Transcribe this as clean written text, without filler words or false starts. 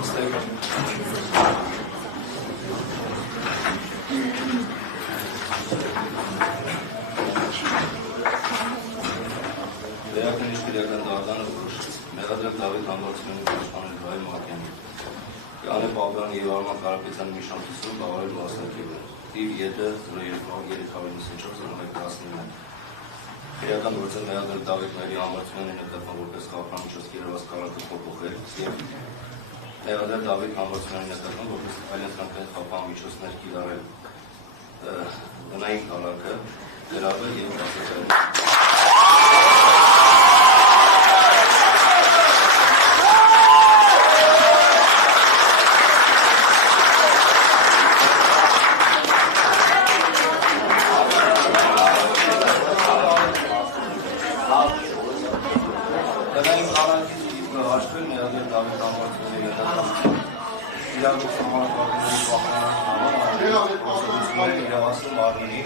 Վերակնիշ քրեական դատարանը որոշեց մեղադրել Դավիթ Համբարձումյանի պաշտպանել Վահե Մակյանի, Կանե Պավլյանի եւ Արման Կարապետյանի միջնորդությամբ բավարարել մասնակցել թիվ ԵԴ 02-354-19 քրեական գործել մեղադրել Դավիթ Համբարձումյանի նկատմամբ որպես խափանմիջոց կիրառված քաղաքը փոփոխել եւ մեղադրել Դավիթ Համբարձումյանի նկատմամբ որպես այլընտրանքային խափանմիջոցներ կիրառել բնային քաղաքը գրավել եւ դասել Դավիթ Համբարձումյանի իրավունք համապատասխանատվների պահպանման համար իրավասու մարմնի